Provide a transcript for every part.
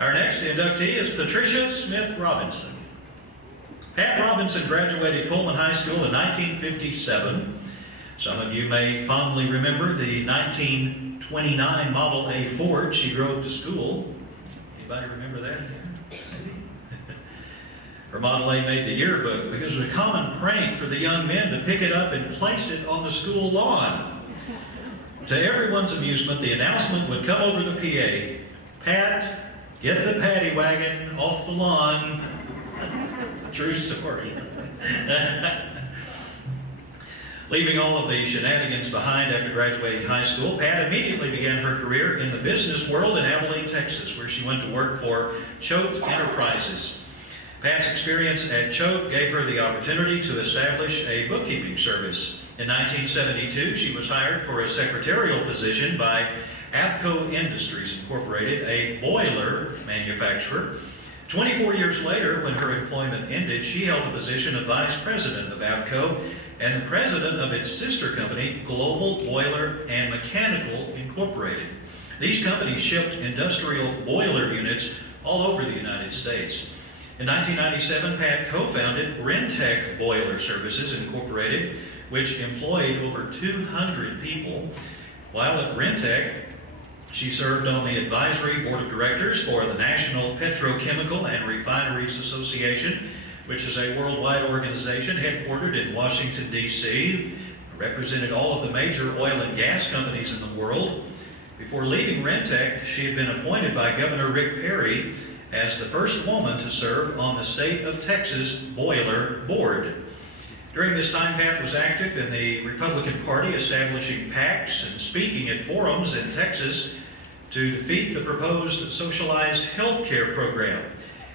Our next inductee is Patricia Smith Robinson. Pat Robinson graduated Coleman High School in 1957. Some of you may fondly remember the 1929 Model A Ford she drove to school. Anybody remember that? Maybe. Her Model A made the yearbook because it was a common prank for the young men to pick it up and place it on the school lawn. To everyone's amusement, the announcement would come over the PA, "Pat, get the paddy wagon off the lawn." True story. Leaving all of the shenanigans behind after graduating high school, Pat immediately began her career in the business world in Abilene, Texas, where she went to work for Choate Enterprises. Pat's experience at Choate gave her the opportunity to establish a bookkeeping service. In 1972, she was hired for a secretarial position by Abco Industries Incorporated, a boiler manufacturer. 24 years later, when her employment ended, she held the position of vice president of Abco and the president of its sister company, Global Boiler and Mechanical Incorporated. These companies shipped industrial boiler units all over the United States. In 1997, Pat co-founded Rentec Boiler Services Incorporated, which employed over 200 people. While at Rentec, she served on the advisory board of directors for the National Petrochemical and Refineries Association, which is a worldwide organization headquartered in Washington, D.C., represented all of the major oil and gas companies in the world. Before leaving Rentec, she had been appointed by Governor Rick Perry as the first woman to serve on the state of Texas Boiler Board. During this time, Pat was active in the Republican Party, establishing PACs and speaking at forums in Texas to defeat the proposed socialized health care program.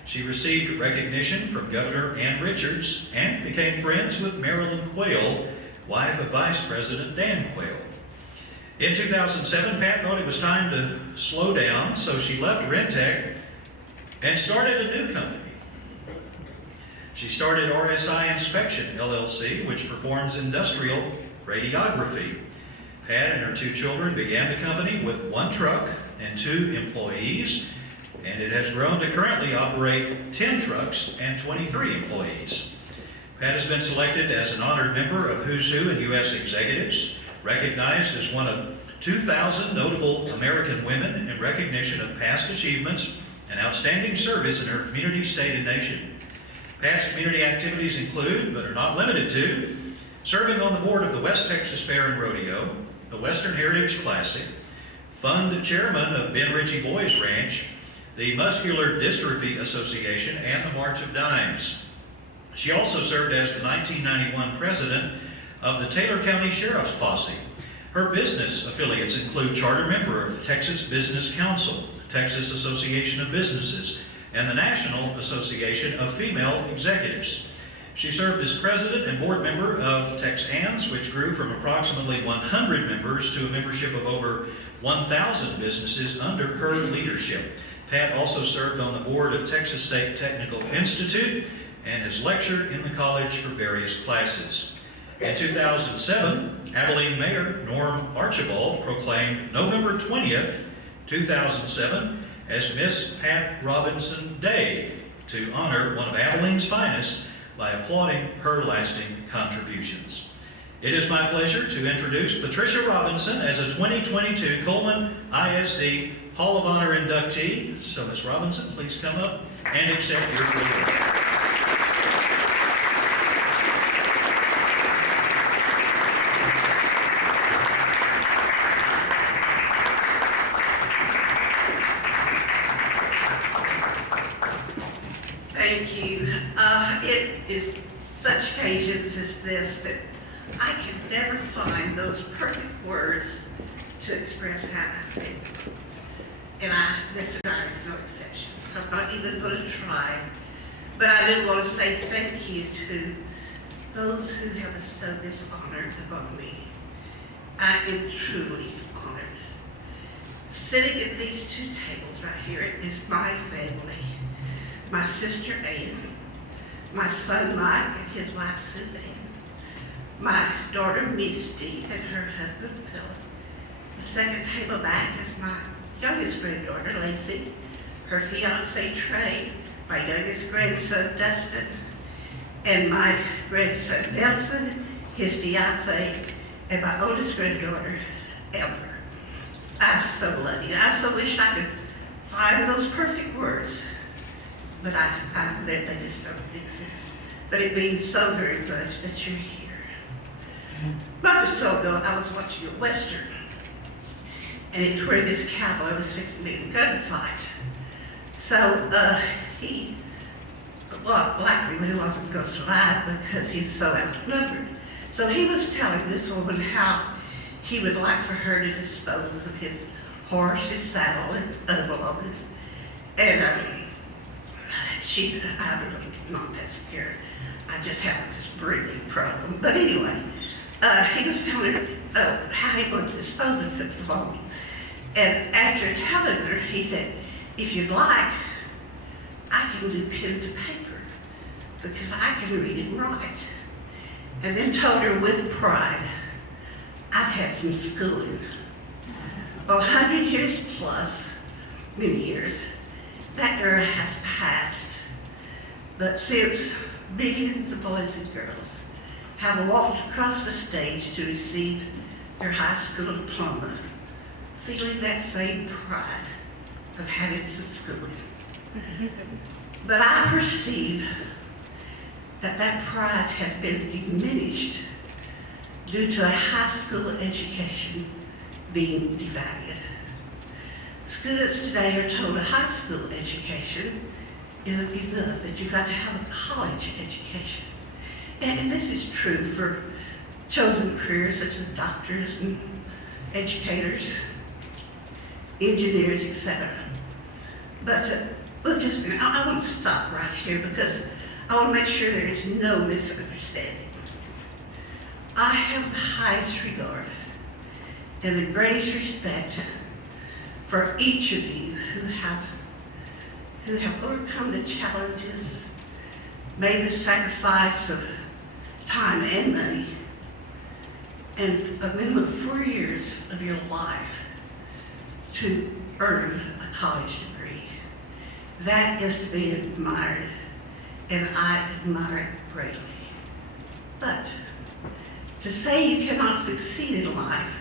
She received recognition from Governor Ann Richards and became friends with Marilyn Quayle, wife of Vice President Dan Quayle. In 2007, Pat thought it was time to slow down, so she left Rentec and started a new company. She started RSI Inspection, LLC, which performs industrial radiography. Pat and her two children began the company with 1 truck and 2 employees, and it has grown to currently operate 10 trucks and 23 employees. Pat has been selected as an honored member of Who's Who in U.S. Executives, recognized as one of 2,000 notable American women in recognition of past achievements and outstanding service in her community, state, and nation. Pat's community activities include, but are not limited to, serving on the board of the West Texas Fair and Rodeo, the Western Heritage Classic, fund chairman of Ben Ritchie Boys Ranch, the Muscular Dystrophy Association, and the March of Dimes. She also served as the 1991 president of the Taylor County Sheriff's Posse. Her business affiliates include charter member of Texas Business Council, Texas Association of Businesses, and the National Association of Female Executives. She served as president and board member of TexANS, which grew from approximately 100 members to a membership of over 1,000 businesses under her leadership. Pat also served on the board of Texas State Technical Institute and has lectured in the college for various classes. In 2007, Abilene Mayor Norm Archibald proclaimed November 20th, 2007 as Miss Pat Robinson Day to honor one of Abilene's finest by applauding her lasting contributions. It is my pleasure to introduce Patricia Robinson as a 2022 Coleman ISD Hall of Honor inductee. So Ms. Robinson, please come up and accept your award. Thank you. It is such occasions as this that I can never find those perfect words to express how I feel. And Mr. Dye is no exception. So I'm not even going to try. But I do want to say thank you to those who have bestowed this honor upon me. I am truly honored. Sitting at these 2 tables right here is my family. My sister Ann, my son Mike and his wife Suzanne, my daughter Misty and her husband Philip. The second table back is my youngest granddaughter Lacey, her fiance Trey, my youngest grandson Dustin, and my grandson Nelson, his fiance, and my oldest granddaughter, Amber. I so love you. I so wish I could find those perfect words, but they just don't exist. But it means so very much that you're here. A month or so ago, I was watching a Western, and it's where this cowboy was fixing to be in a gunfight. So Black really wasn't going to survive because he's so outnumbered. So he was telling this woman how he would like for her to dispose of his horse, his saddle, and other belongings. And I'm really not that scared. I just have this breathing problem. But anyway, he was telling her how he would dispose of his belongings. And after telling her, he said, if you'd like, I can do pen to paper because I can read and write. And then told her with pride, I've had some schooling. 100 years plus, many years, that era has passed. But since millions of boys and girls have walked across the stage to receive their high school diploma, feeling that same pride of having some schooling. But I perceive that pride has been diminished due to a high school education being devalued. Students today are told a high school education isn't enough, that you've got to have a college education. And this is true for chosen careers such as doctors and educators, engineers, etc. But I want to stop right here because I want to make sure there is no misunderstanding. I have the highest regard and the greatest respect for each of you who have overcome the challenges, made the sacrifice of time and money, and a minimum of 4 years of your life to earn a college degree. That is to be admired, and I admire it greatly. But to say you cannot succeed in life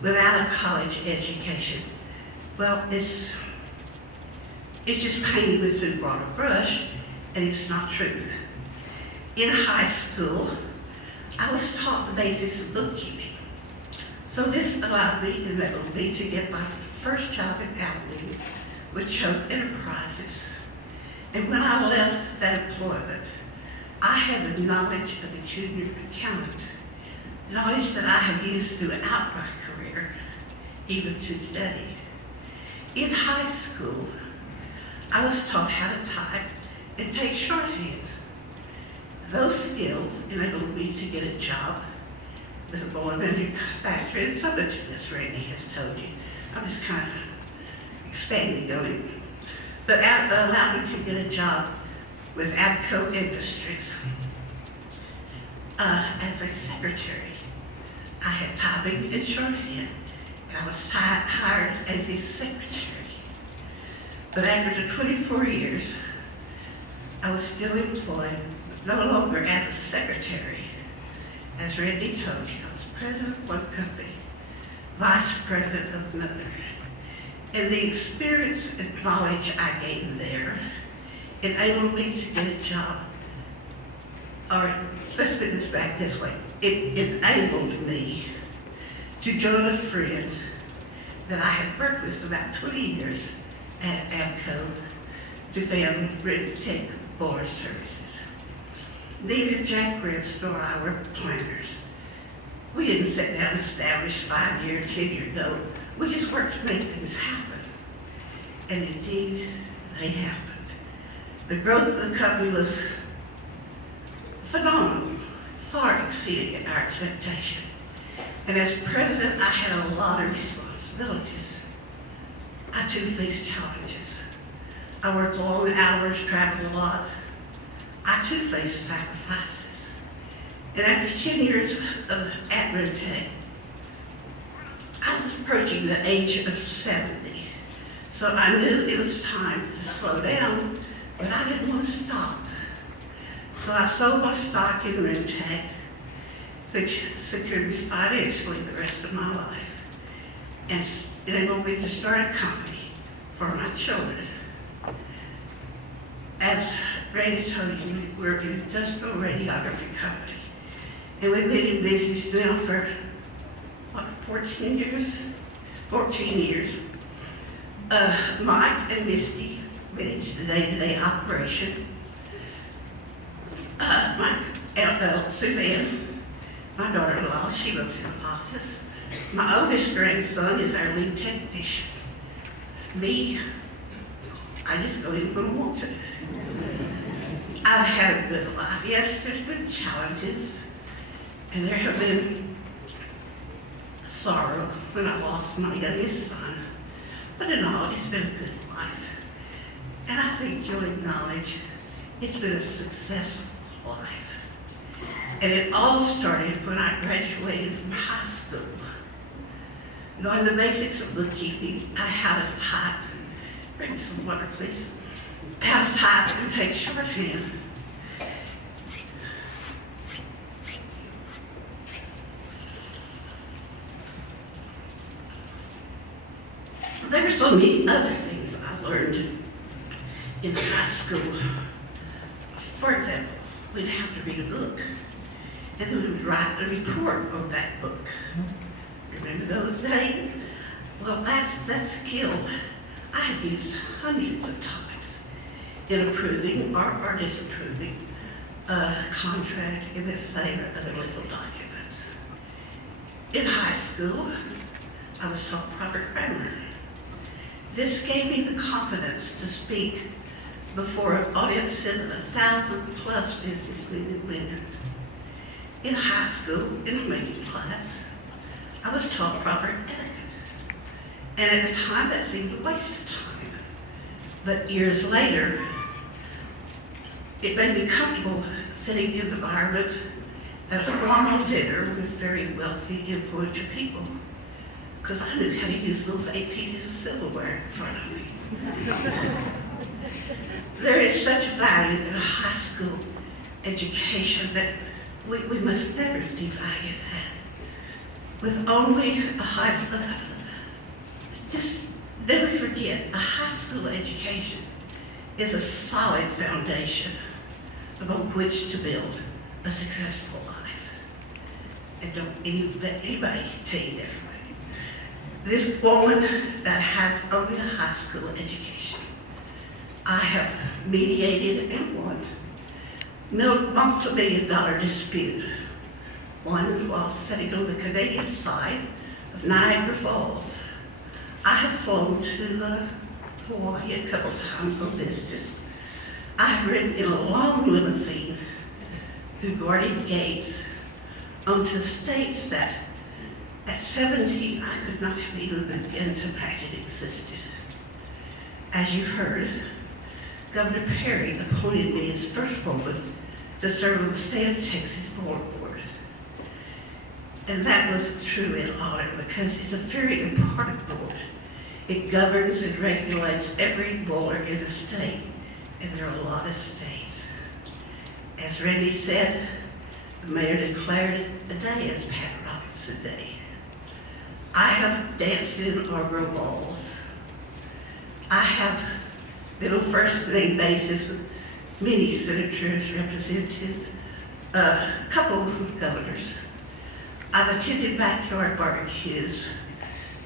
without a college education, well, it's just painted with too broad a brush, and it's not true. In high school, I was taught the basics of bookkeeping. So this allowed me, enabled me to get my first job in Abilene with Choate Enterprises. And when I left that employment, I had the knowledge of a junior accountant, knowledge that I have used throughout my career, even to today. In high school, I was taught how to type and take shorthand. Those skills enabled me to get a job as a boiler manufacturer, and so much of this Randy has told you. I'm just kind of expanding on it. But that allowed me to get a job with Abco Industries as a secretary. I had typing and shorthand, and I was hired as a secretary. But after the 24 years, I was still employed, but no longer as a secretary. As Randy told you, I was president of one company, vice president of another. And the experience and knowledge I gained there enabled me to get a job. Or let's put this back this way. It enabled me to join a friend that I had worked with for about 20 years at Abco to found Tech Boiler Services. Neither Jack Rist nor I were planners. We didn't sit down and establish 5-year, 10-year goals. We just worked to make things happen. And indeed, they happened. The growth of the company was phenomenal, far exceeding our expectation. And as president, I had a lot of responsibilities. I too faced challenges. I worked long hours, traveled a lot. I too faced sacrifices. And after 10 years at Tech, I was approaching the age of 70. So I knew it was time to slow down, but I didn't want to stop. So I sold my stock in Rentec, which secured me financially the rest of my life, and enabled me to start a company for my children. As Randy told you, we're an industrial radiography company, and we've been in business now for, 14 years? 14 years. Mike and Misty manage the day-to-day operation. My Aunt Suzanne, my daughter-in-law, she works in the office. My oldest grandson is our lead technician. Me, I just go in when I want to. I've had a good life. Yes, there's been challenges, and there have been sorrow when I lost my youngest son. But in all, it's been a good life. And I think you'll acknowledge it's been a successful life. And it all started when I graduated from high school. Knowing the basics of bookkeeping, I how to type. Bring me some water, please. How to type and take shorthand. There were so many other things I learned in high school. For example, we'd have to read a book, and then we would write a report on that book. Remember those days? Well, that skill I have used hundreds of times in approving or disapproving a contract, MSA, or other legal documents. In high school, I was taught proper grammar. This gave me the confidence to speak before audiences of 1,000 plus businessmen and women. In high school, in making class, I was taught proper etiquette. And at the time, that seemed a waste of time. But years later, it made me comfortable sitting in the environment at a formal dinner with very wealthy, influential people, because I knew how to use those 8 pieces of silverware in front of me. There is such value in a high school education that we must never devalue that. With only a high school, just never forget, a high school education is a solid foundation upon which to build a successful life. And don't let anybody tell you differently. This woman that has only a high school education, I have mediated and won multi-million-dollar dispute. One while sitting on the Canadian side of Niagara Falls. I have flown to Hawaii a couple times on business. I have ridden in a long limousine through guarded gates onto states that at 17 I could not have even begun to imagine existed. As you've heard, Governor Perry appointed me as first woman to serve on the state of Texas board. And that was truly an honor because it's a very important board. It governs and regulates every board in the state, and there are a lot of states. As Randy said, the mayor declared the day as Pat Robinson Day. I have danced in arbor balls. I have been on first name basis with many senators, representatives, a couple of governors. I've attended backyard barbecues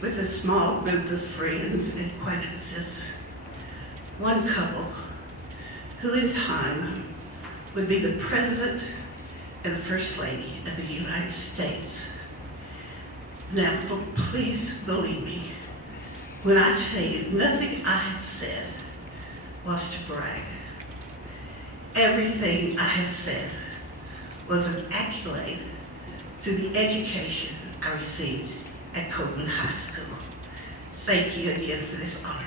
with a small group of friends and acquaintances. One couple who in time would be the President and the First Lady of the United States. Now, please believe me when I tell you nothing I have said was to brag. Everything I have said was an accolade through the education I received at Coleman High School. Thank you again for this honor.